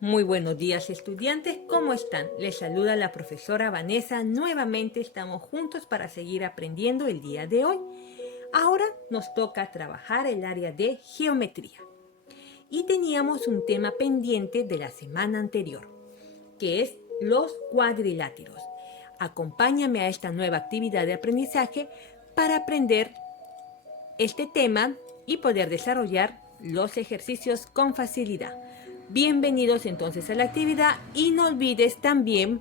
Muy buenos días, estudiantes, ¿cómo están? Les saluda la profesora Vanessa. Nuevamente estamos juntos para seguir aprendiendo el día de hoy. Ahora nos toca trabajar el área de geometría. Y teníamos un tema pendiente de la semana anterior, que es los cuadriláteros. Acompáñame a esta nueva actividad de aprendizaje para aprender este tema y poder desarrollar los ejercicios con facilidad. Bienvenidos entonces a la actividad y no olvides también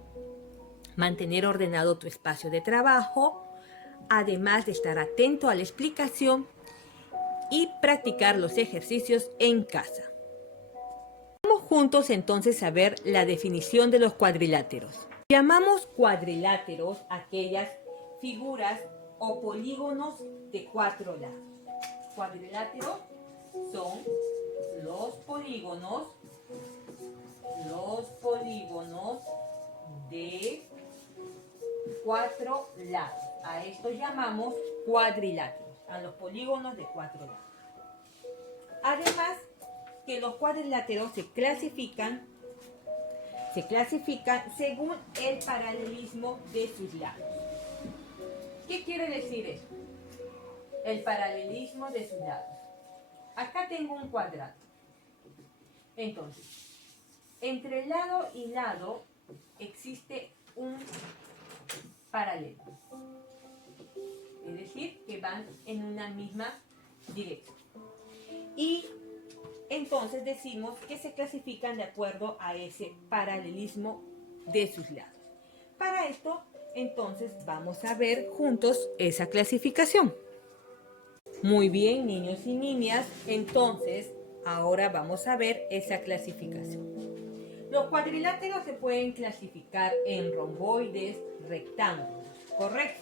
mantener ordenado tu espacio de trabajo, además de estar atento a la explicación y practicar los ejercicios en casa. Vamos juntos entonces a ver la definición de los cuadriláteros. Llamamos cuadriláteros aquellas figuras o polígonos de 4 lados. Cuadriláteros son los polígonos de 4 lados. A esto llamamos cuadriláteros, a los polígonos de 4 lados. Además, que los cuadriláteros se clasifican según el paralelismo de sus lados. ¿Qué quiere decir eso? El paralelismo de sus lados. Acá tengo un cuadrado. Entonces, entre lado y lado existe un paralelo. Es decir, que van en una misma dirección. Y entonces decimos que se clasifican de acuerdo a ese paralelismo de sus lados. Para esto, entonces, vamos a ver juntos esa clasificación. Muy bien, niños y niñas, entonces, ahora vamos a ver esa clasificación. Los cuadriláteros se pueden clasificar en romboides, rectángulos, ¿correcto?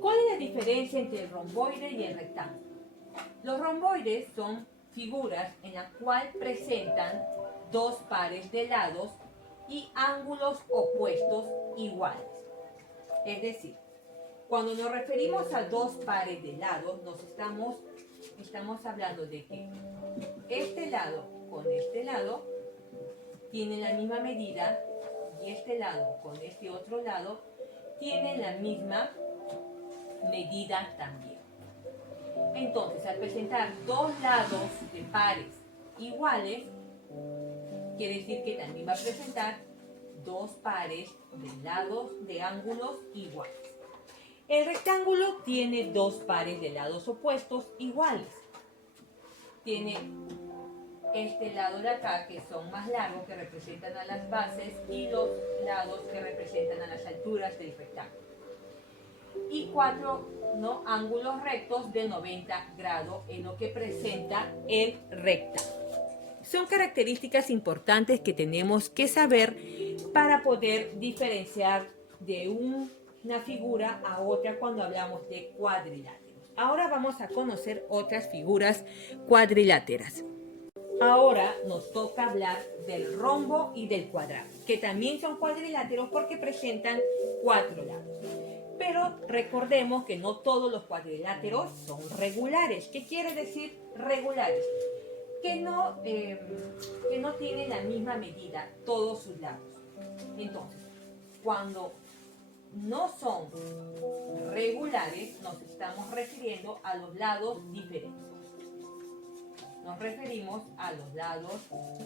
¿Cuál es la diferencia entre el romboide y el rectángulo? Los romboides son figuras en las cuales presentan dos pares de lados y ángulos opuestos iguales. Es decir, cuando nos referimos a dos pares de lados, estamos hablando de que este lado con este lado tienen la misma medida y este lado con este otro lado tienen la misma medida también. Entonces, al presentar dos lados de pares iguales, quiere decir que también va a presentar dos pares de lados de ángulos iguales. El rectángulo tiene dos pares de lados opuestos iguales. Tiene este lado de acá, que son más largos, que representan a las bases, y los lados que representan a las alturas del rectángulo. Y cuatro ángulos rectos de 90 grados en lo que presenta el rectángulo. Son características importantes que tenemos que saber para poder diferenciar de una figura a otra cuando hablamos de cuadriláteros. Ahora vamos a conocer otras figuras cuadriláteras. Ahora nos toca hablar del rombo y del cuadrado, que también son cuadriláteros porque presentan 4 lados. Pero recordemos que no todos los cuadriláteros son regulares. ¿Qué quiere decir regulares? Que no tienen la misma medida todos sus lados. Entonces, cuando no son regulares, nos estamos refiriendo a los lados diferentes. Nos referimos a los lados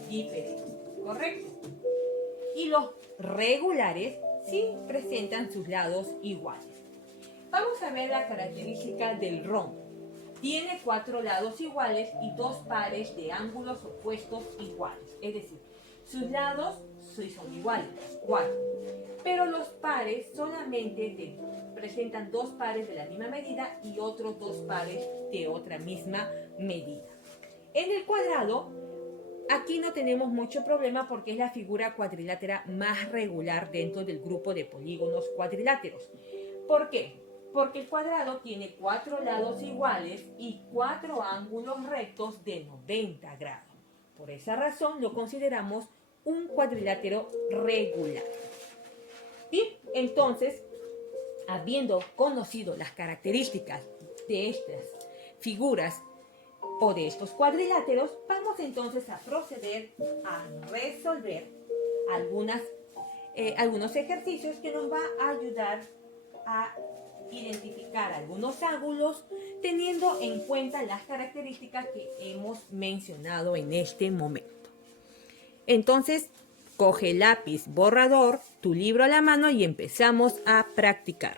diferentes, ¿correcto? Y los regulares sí presentan sus lados iguales. Vamos a ver la característica del rombo. Tiene 4 lados iguales y dos pares de ángulos opuestos iguales. Es decir, sus lados sí son iguales, 4. Pero los pares solamente presentan dos pares de la misma medida y otros dos pares de otra misma medida. En el cuadrado, aquí no tenemos mucho problema porque es la figura cuadrilátera más regular dentro del grupo de polígonos cuadriláteros. ¿Por qué? Porque el cuadrado tiene 4 lados iguales y 4 ángulos rectos de 90 grados. Por esa razón lo consideramos un cuadrilátero regular. Bien, entonces, habiendo conocido las características de estas figuras o de estos cuadriláteros, vamos Vamos entonces a proceder a resolver algunos ejercicios que nos va a ayudar a identificar algunos ángulos teniendo en cuenta las características que hemos mencionado en este momento. Entonces, coge lápiz, borrador, tu libro a la mano y empezamos a practicar.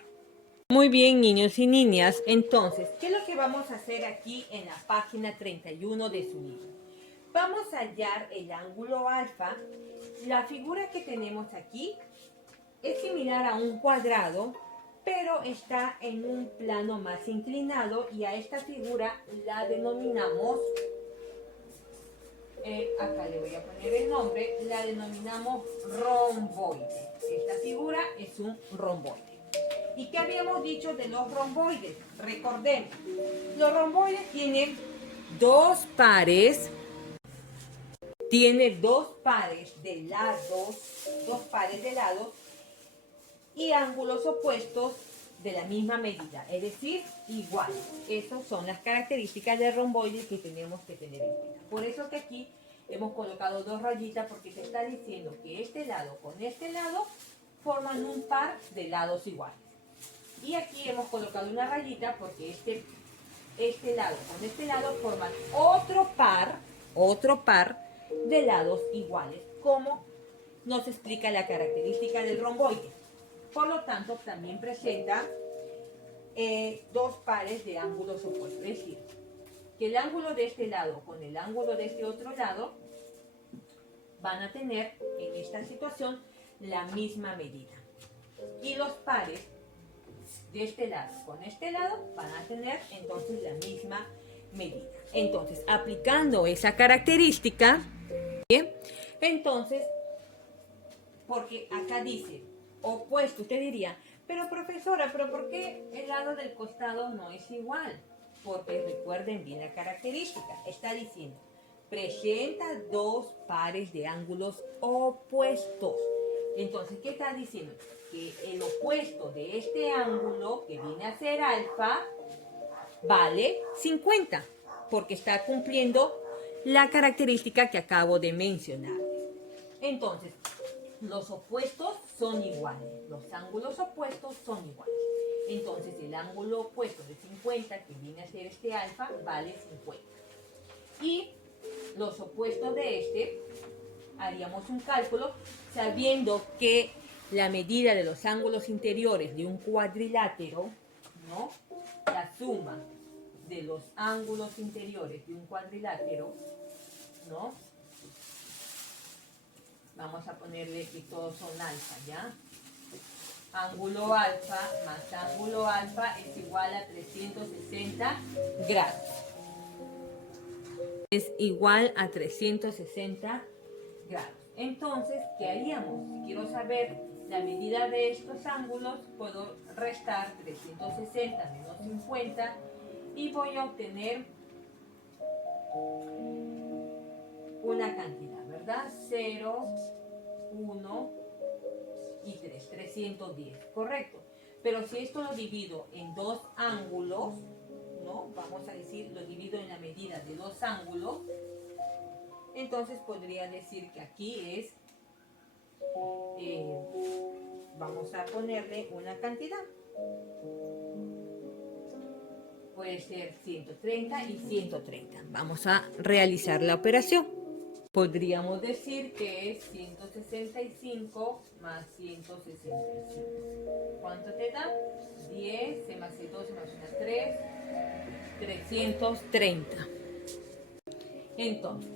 Muy bien, niños y niñas, entonces, ¿qué es lo que vamos a hacer aquí en la página 31 de su libro? Vamos a hallar el ángulo alfa. La figura que tenemos aquí es similar a un cuadrado, pero está en un plano más inclinado y a esta figura la denominamos, acá le voy a poner el nombre, la denominamos romboide. Esta figura es un romboide. ¿Y qué habíamos dicho de los romboides? Recordemos, los romboides tienen dos pares de lados y ángulos opuestos de la misma medida, es decir, igual. Esas son las características del romboide que tenemos que tener en cuenta. Por eso que aquí hemos colocado dos rayitas, porque se está diciendo que este lado con este lado forman un par de lados iguales. Y aquí hemos colocado una rayita porque este lado con este lado forman otro par de lados iguales, como nos explica la característica del romboide. Por lo tanto, también presenta dos pares de ángulos opuestos. Es decir, que el ángulo de este lado con el ángulo de este otro lado van a tener en esta situación la misma medida. Y los pares de este lado con este lado van a tener entonces la misma medida. Entonces, aplicando esa característica, ¿bien? Entonces, porque acá dice opuesto, usted diría, pero profesora, ¿pero por qué el lado del costado no es igual? Porque recuerden bien la característica, está diciendo, presenta dos pares de ángulos opuestos. Entonces, ¿qué está diciendo? Que el opuesto de este ángulo, que viene a ser alfa, vale 50, porque está cumpliendo la característica que acabo de mencionar. Entonces, los opuestos son iguales, los ángulos opuestos son iguales. Entonces, el ángulo opuesto de 50, que viene a ser este alfa, vale 50. Y los opuestos de este, haríamos un cálculo sabiendo que la medida de los ángulos interiores de un cuadrilátero, ¿no? La suma de los ángulos interiores de un cuadrilátero, ¿no? Vamos a ponerle que todos son alfa, ¿ya? Ángulo alfa más ángulo alfa es igual a 360 grados. Es igual a 360 grados. Entonces, ¿qué haríamos? Si quiero saber la medida de estos ángulos, puedo restar 360 menos 50 y voy a obtener una cantidad, ¿verdad? 0, 1 y 3, 310, correcto. Pero si esto lo divido en dos ángulos, ¿no? Vamos a decir, lo divido en la medida de dos ángulos, entonces podría decir que aquí es, vamos a ponerle una cantidad. Puede ser 130 y 130. Vamos a realizar la operación. Podríamos decir que es 165 más 165. ¿Cuánto te da? 10, se más el 2, se más una 3, 330. Entonces,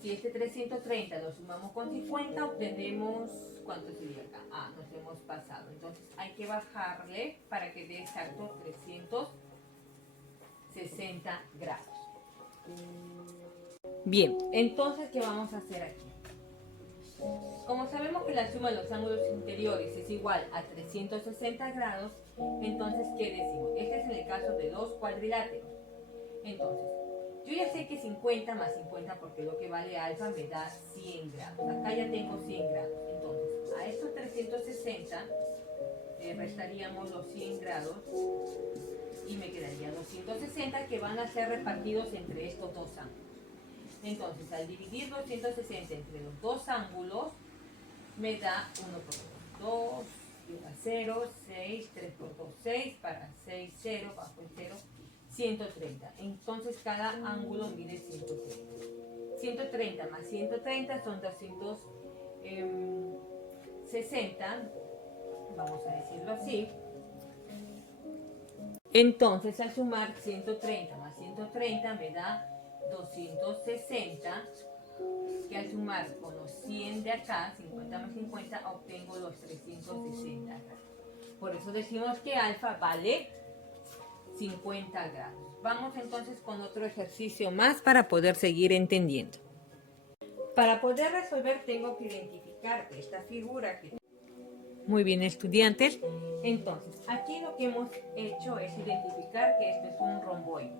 si este 330 lo sumamos con 50, obtenemos, ¿cuánto sería acá? Ah, nos hemos pasado. Entonces hay que bajarle para que dé exacto 360 grados. Bien, entonces, ¿qué vamos a hacer aquí? Como sabemos que la suma de los ángulos interiores es igual a 360 grados, entonces, ¿qué decimos? Este es en el caso de dos cuadriláteros. Entonces, yo ya sé que 50 más 50, porque lo que vale alfa me da 100 grados. Acá ya tengo 100 grados. Entonces, a estos 360 restaríamos los 100 grados y me quedaría 260 que van a ser repartidos entre estos dos ángulos. Entonces, al dividir 260 entre los dos ángulos, me da 1 por 2, 0, 6, 3 por 2, 6, para 6, 0, bajo el 0, 130. Entonces, cada ángulo mide 130. 130 más 130 son 260, vamos a decirlo así. Entonces, al sumar 130 más 130 me da 260, que al sumar con los 100 de acá, 50 más 50, obtengo los 360 grados. Por eso decimos que alfa vale 50 grados. Vamos entonces con otro ejercicio más para poder seguir entendiendo. Para poder resolver tengo que identificar esta figura que... Muy bien, estudiantes. Entonces, aquí lo que hemos hecho es identificar que este es un romboide.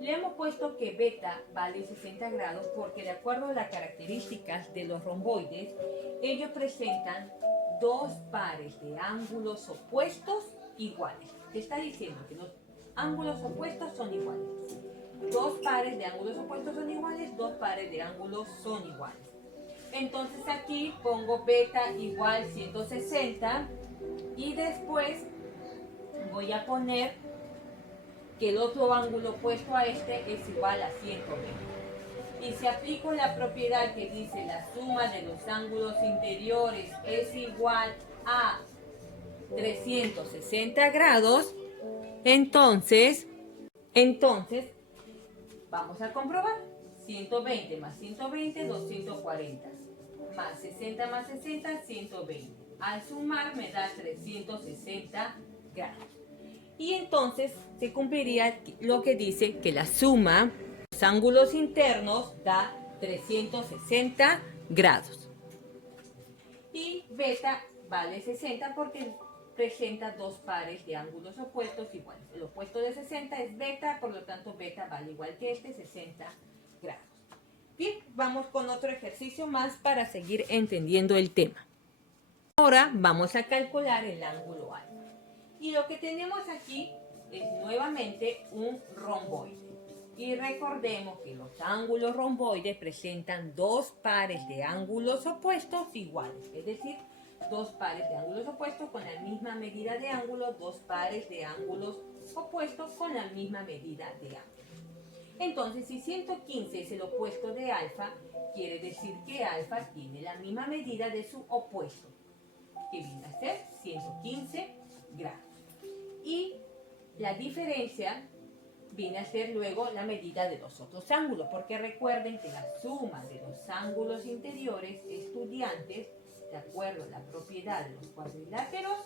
Le hemos puesto que beta vale 60 grados porque de acuerdo a las características de los romboides, ellos presentan dos pares de ángulos opuestos iguales. ¿Qué está diciendo? Que los ángulos opuestos son iguales. Dos pares de ángulos opuestos son iguales, dos pares de ángulos son iguales. Entonces aquí pongo beta igual 160 y después voy a poner que el otro ángulo opuesto a este es igual a 120. Y si aplico la propiedad que dice la suma de los ángulos interiores es igual a 360 grados, entonces vamos a comprobar. 120 más 120, 240. Más 60 más 60, 120. Al sumar me da 360 grados. Y entonces se cumpliría lo que dice que la suma de los ángulos internos da 360 grados. Y beta vale 60 porque presenta dos pares de ángulos opuestos iguales. El opuesto de 60 es beta, por lo tanto beta vale igual que este, 60 grados. Bien, vamos con otro ejercicio más para seguir entendiendo el tema. Ahora vamos a calcular el ángulo alfa. Y lo que tenemos aquí es nuevamente un romboide. Y recordemos que los ángulos romboides presentan dos pares de ángulos opuestos iguales. Es decir, dos pares de ángulos opuestos con la misma medida de ángulo, dos pares de ángulos opuestos con la misma medida de ángulo. Entonces, si 115 es el opuesto de alfa, quiere decir que alfa tiene la misma medida de su opuesto, que viene a ser 115 grados. Y la diferencia viene a ser luego la medida de los otros ángulos, porque recuerden que la suma de los ángulos interiores, estudiantes, de acuerdo a la propiedad de los cuadriláteros,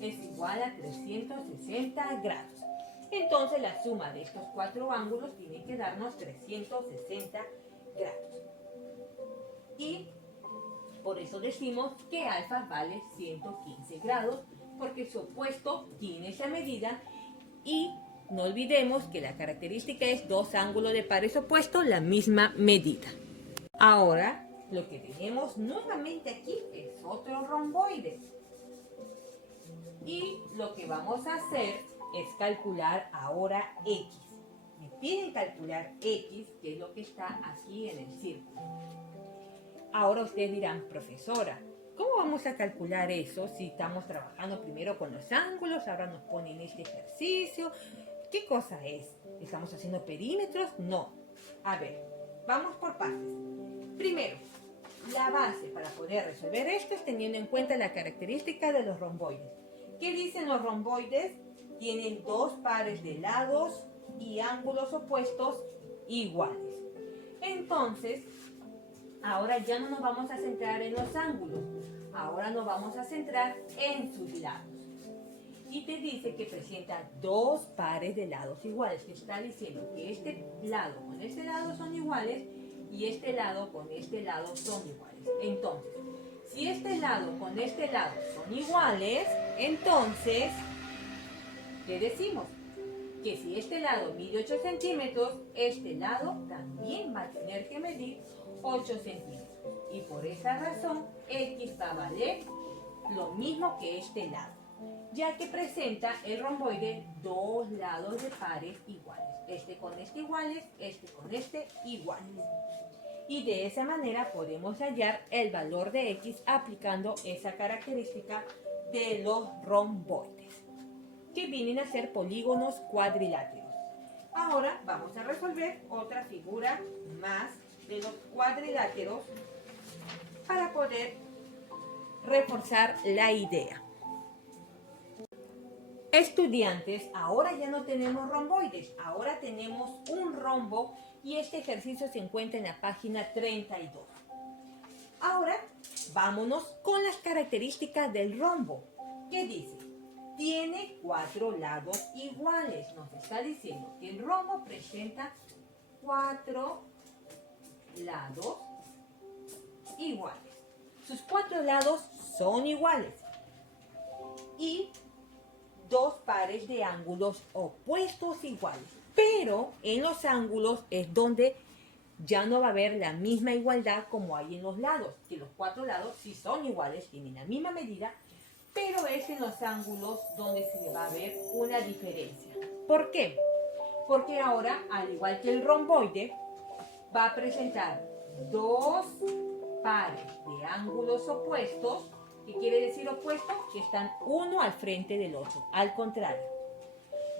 es igual a 360 grados. Entonces la suma de estos cuatro ángulos tiene que darnos 360 grados. Y por eso decimos que alfa vale 115 grados, porque su opuesto tiene esa medida. Y no olvidemos que la característica es dos ángulos de pares opuestos, la misma medida. Ahora, lo que tenemos nuevamente aquí es otro romboide. Y lo que vamos a hacer es calcular ahora X. Me piden calcular X, que es lo que está aquí en el círculo. Ahora ustedes dirán, profesora, ¿cómo vamos a calcular eso si estamos trabajando primero con los ángulos? Ahora nos ponen este ejercicio. ¿Qué cosa es? ¿Estamos haciendo perímetros? No. A ver, vamos por partes. Primero, la base para poder resolver esto es teniendo en cuenta la característica de los romboides. ¿Qué dicen los romboides? Tienen dos pares de lados y ángulos opuestos iguales. Entonces, ahora ya no nos vamos a centrar en los ángulos, ahora nos vamos a centrar en sus lados. Y te dice que presenta dos pares de lados iguales. Te está diciendo que este lado con este lado son iguales y este lado con este lado son iguales. Entonces, si este lado con este lado son iguales, entonces, ¿qué decimos? Que si este lado mide 8 centímetros, este lado también va a tener que medir 8 centímetros. Y por esa razón, X va a valer lo mismo que este lado, ya que presenta el romboide dos lados de pares iguales. este con este iguales, este con este iguales. Y de esa manera podemos hallar el valor de x aplicando esa característica de los romboides, que vienen a ser polígonos cuadriláteros. Ahora vamos a resolver otra figura más de los cuadriláteros para poder reforzar la idea. Estudiantes, ahora ya no tenemos romboides, ahora tenemos un rombo y este ejercicio se encuentra en la página 32. Ahora vámonos con las características del rombo. ¿Qué dice? Tiene 4 lados iguales. Nos está diciendo que el rombo presenta 4 lados iguales. Sus 4 lados son iguales. Y 2 pares de ángulos opuestos iguales. Pero en los ángulos es donde ya no va a haber la misma igualdad como hay en los lados. Que los 4 lados sí son iguales, tienen la misma medida, pero es en los ángulos donde se le va a ver una diferencia. ¿Por qué? Porque ahora, al igual que el romboide, va a presentar 2 pares de ángulos opuestos. ¿Qué quiere decir opuesto? Que están uno al frente del otro. Al contrario,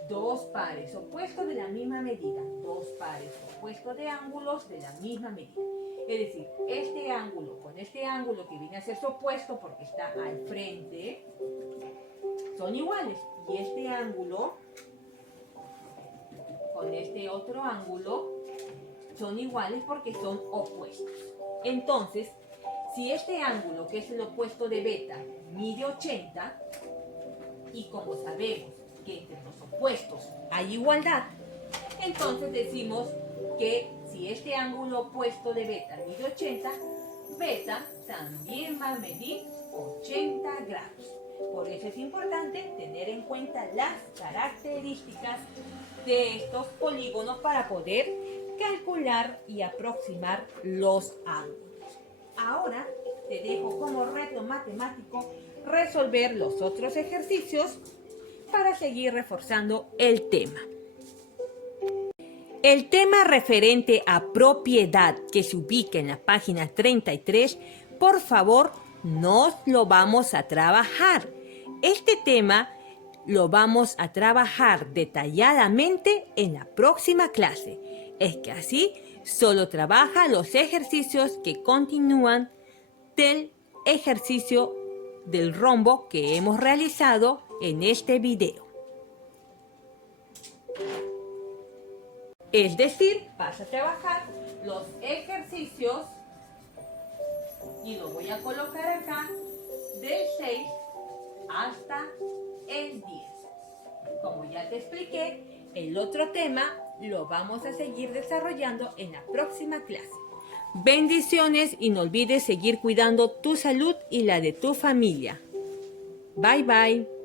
2 pares opuestos de la misma medida, 2 pares opuestos de ángulos de la misma medida. Es decir, este ángulo con este ángulo que viene a ser su opuesto porque está al frente, son iguales. Y este ángulo con este otro ángulo son iguales porque son opuestos. Entonces, si este ángulo, que es el opuesto de beta, mide 80, y como sabemos que entre los opuestos hay igualdad, entonces decimos que si este ángulo opuesto de beta mide 80, beta también va a medir 80 grados. Por eso es importante tener en cuenta las características de estos polígonos para poder calcular y aproximar los ángulos. Ahora te dejo como reto matemático resolver los otros ejercicios para seguir reforzando el tema. El tema referente a propiedad que se ubica en la página 33, por favor, nos lo vamos a trabajar. Este tema lo vamos a trabajar detalladamente en la próxima clase. Es que así solo trabaja los ejercicios que continúan del ejercicio del rombo que hemos realizado en este video. Es decir, vas a trabajar los ejercicios y lo voy a colocar acá del 6 hasta el 10. Como ya te expliqué, el otro tema lo vamos a seguir desarrollando en la próxima clase. Bendiciones y no olvides seguir cuidando tu salud y la de tu familia. Bye bye.